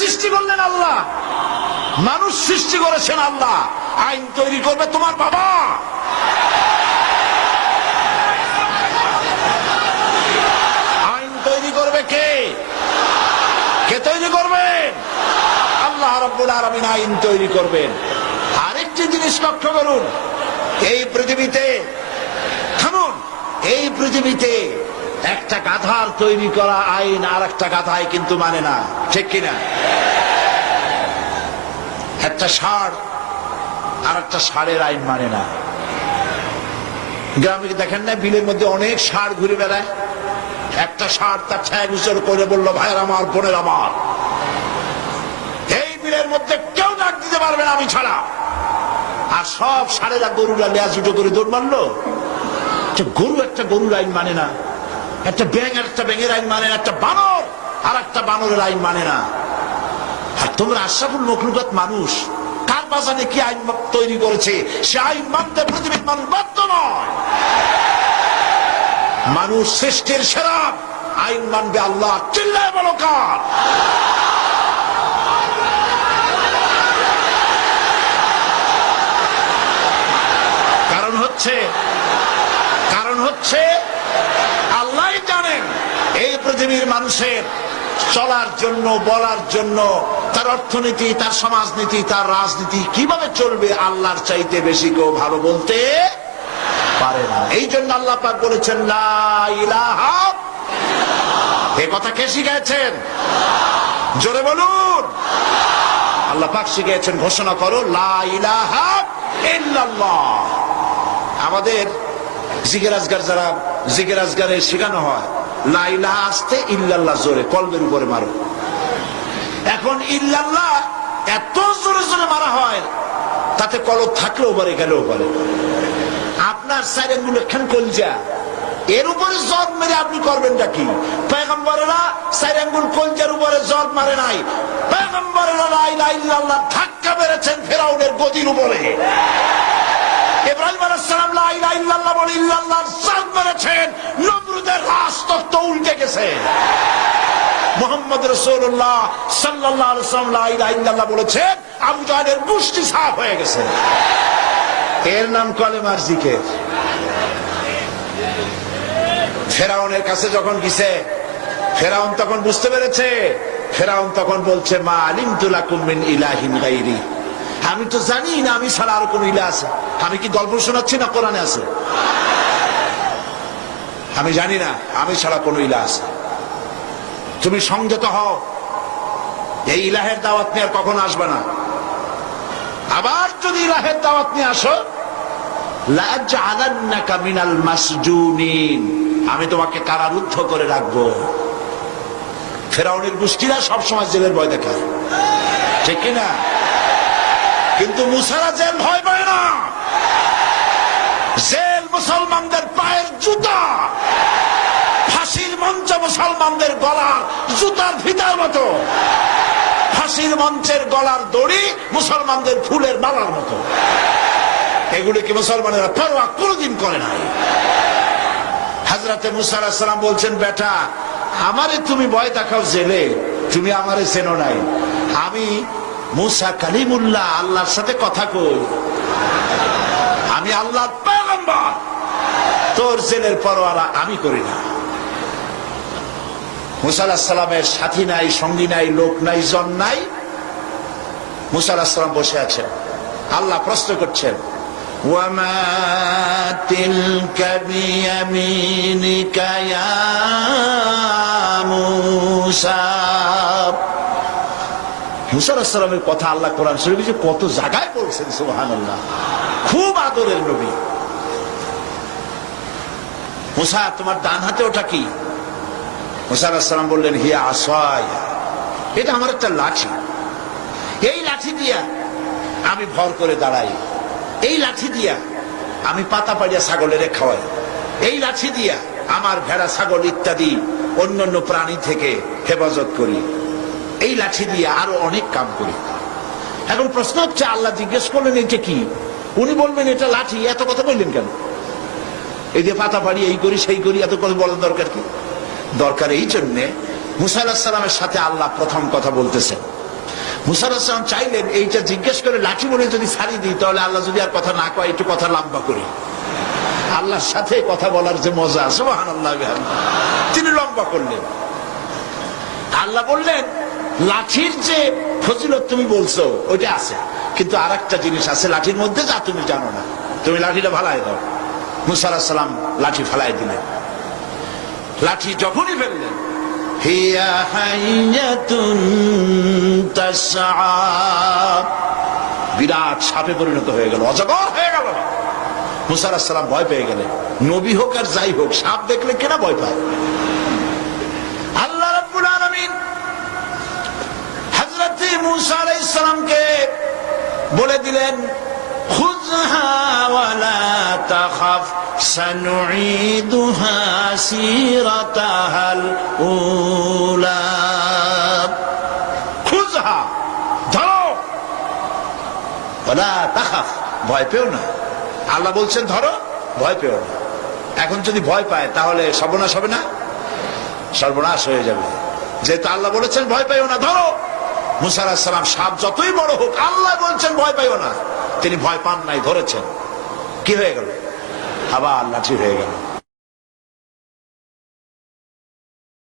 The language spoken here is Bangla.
সৃষ্টি করলেন আল্লাহ। মানুষ সৃষ্টি করেছেন আল্লাহ। আইন তৈরি করবে তোমার বাবা। আইন তৈরি করবে কে? কে তৈরি করবে? আল্লাহ রব্বুল আলমিন আইন তৈরি করবেন। আরেকটি জিনিস লক্ষ্য করুন। এই পৃথিবীতে, থামুন। এই পৃথিবীতে একটা গাধার তৈরি করা আইন আর একটা গাধায় কিন্তু মানে না। ঠিক কিনা? একটা ষাঁড় আর একটা ষাঁড়ের আইন মানে না। গ্রামে দেখেন না বিলের মধ্যে অনেক ষাঁড় ঘুরে বেড়ায়। একটা ষাঁড় তার ছায় গুচর করে বলল, ভাইয়ের আমার, বোনের আমার। এই বিলের মধ্যে কেউ ডাক দিতে পারবে না আমি ছাড়া। আর সব ষাঁড়েরা গরুরা লেয়া জুটো করে দৌড় মারলো। গরু একটা গরুর আইন মানে না। একটা ব্যাং আর একটা ব্যাঙের আইন মানে না, একটা বানর আর একটা বানরের আইন মানে না। আর তোমরা আশরাফুল মখলুকাত মানুষ, কার বাজানে কি আইন তৈরি করেছে? সে আইন মানতে পৃথিবীর মানুষ বাধ্য নয়। মানুষ সৃষ্টির সেরা, আইন মানবে আল্লাহ, চিল্লায় বলো কার? কারণ হচ্ছে কারণ হচ্ছে পৃথিবীর মানুষের চলার জন্য, বলার জন্য, তার অর্থনীতি, তার সমাজনীতি, তার রাজনীতি কীভাবে চলবে আল্লাহর চাইতে বেশি কেউ ভালো বলতে পারে না। এই জন্য আল্লাহ পাক বলেছেন এ কথা কে শিখাইছেন জোরে বলুন। আল্লাহ পাক শিখিয়েছেন, ঘোষণা করো আমাদের জিগের আজগার যারা, জিগের আজগারে শেখানো হয় লা ইলাহা আসতে ইল্লাল্লাহ জোরে, কলবের উপরে মারো। এখন ইল্লাল্লাহ এত জোরে জোরে মারা হয়, তাতে কলব থাকলেও পারে, গেলেও পারে। আপনার কলজা। এর উপরে মেরে আপনি পেগম্বরেরা কলজার উপরে মারে নাই। পেগম্বরেরা লা ইলাহা ইল্লাল্লাহ ধাক্কা মেরেছেন ফেরাউনের গদির উপরে। ইব্রাহিম আলাইহিস সালাম ইল্লাল্লাহ বলে, ইল্লাল্লাহ জব মেরেছেন নমরুদের রাজতত্ত্ব উল্টে গেছে। মোহাম্মদ রসুল্লাহ বলেছেন আবু জাহেলের মুষ্টি সাফ হয়ে গেছে। এর নাম কলেমার জিকির। ফেরাউনের কাছে যখন গেছে, ফেরাউন তখন বুঝতে পেরেছে, ফেরাউন তখন বলছে, মা আলিম তুলাকুম মিন ইলাহিন গাইরি আমি তো জানি না, আমি ছাড়া আর কোন ইলা আছে। আমি কি গল্প শোনাচ্ছি না কোরআনে আছে? আমি জানি না, আমি ছাড়া কোন ইলা আছে। তুমি সংযত হও। এই ইলাহের দাওয়াত নিয়ে আর কখনো আসবে না। আবার যদি ইলাহের দাওয়াত নিয়ে আসো আমি তোমাকে কারারুদ্ধ করে রাখব। ফেরাউনের গোষ্ঠীরা সবসময় জেলের ভয় দেখায়। ঠিক কিনা কিন্তু মুসারা জেল ভয় পায় না। জেল মুসলমানদের পায়ের জুতা মঞ্চ মুসলমানদের গলার জুতার ফিতার মতো। ফাঁসির মঞ্চের গলার দড়ি মুসলমানদের ফুলের মালার মতো। এগুলি কি মুসলমানেরা পরোয়া কোনোদিন করে নাই? হাজরাতে মুসারাম বলছেন, বেটা, আমারে তুমি ভয় দেখাও জেলে, তুমি আমারে চেনো নাই। আমি মুসা কালিমুল্লাহ, আল্লাহর সাথে কথা কই। আমি আল্লাহ তোর জেলের পরোয়ারা আমি করি না। মুসাল্লাহ সাল্লামের সাথী নাই সঙ্গী নাই লোক নাই জন নাই মুসাল্লাহ সাল্লাম বসে আছেন আল্লাহ প্রশ্ন করছেন وما تلك بيمينك يا موسى মুসা আসসালামের কথা আল্লাহ কোরআন শরীফে কত জায়গায় বলছেন সুবহান আল্লাহ খুব আদরের নবী মুসা তোমার ডান হাতে ওটা কি মুসা আসসালাম বললেন, হিয়া আসায়। এটা আমার একটা লাঠি। এই লাঠি দিয়া আমি ভর করে দাঁড়াই। এই লাঠি দিয়া আমি পাতা পাড়িয়া ছাগলের খাওয়াই। এই লাঠি দিয়া আমার ভেড়া, ছাগল ইত্যাদি অন্যান্য প্রাণী থেকে হেফাজত করি। এই লাঠি দিয়ে আরও অনেক কাম করি। এখন প্রশ্ন হচ্ছে, আল্লাহ জিজ্ঞেস করলেন এটা কি? উনি বলবেন, এটা লাঠি। এত কথা বললেন কেন? এই যে পাতা পাড়ি এই করি, সেই করি, এত কথা বলার দরকার কি? দরকার এই জন্যে মুসা আলাহিসাল্লামের সাথে আল্লাহ প্রথম কথা বলতেছেন। মুসার আসলাম চাইলেন এইটা জিজ্ঞেস করে লাঠি বলে যদি ছাড়ি দিই, তাহলে আল্লাহ যদি আর কথা না কয়, একটু কথা লম্বা করি। আল্লাহর সাথে কথা বলার যে মজা সুবাহান আল্লাহ তিনি লম্বা করলেন। আল্লাহ বললেন, লাঠির যে ফজিলত তুমি বলছো, ওইটা আছে। কিন্তু আর একটা জিনিস আছে লাঠির মধ্যে যা তুমি জানো না। তুমি লাঠিটা ফালাই দাও। মুসার সালাম লাঠি ফালাই দিলেন। লাঠি যখনই ফেললেন হিয়া হাইয়াতুন তাসআ। বিরাট সাপে পরিণত হয়ে গেল অজগর হয়ে গেল। সালাম ভয় পেয়ে গেলেন। নবী হোক আর যাই হোক সাপ দেখলে কেনা ভয় পায়। আল্লাহ রাব্বুল আলামিন হযরত মুসা আলাইহিস সালামকে বলে দিলেন খুযহা সানুঈদুহা সিরাতাহাল উলা খুযহা ধরো। ওয়ালা তাখাফ ভয় পেও না। আল্লাহ বলছেন ধরো। ভয় পেও না। এখন যদি ভয় পায় তাহলে সর্বনাশ হবে না? সর্বনাশ হয়ে যাবে। যেহেতু আল্লাহ বলেছেন ভয় পাইও না ধরো। মুসার সালাম সাপ যতই বড় হোক আল্লাহ বলছেন ভয় পাইও না। তিনি ভয় পান নাই ধরেছেন। কি হয়ে গেল? আবার লাঠি হয়ে গেল।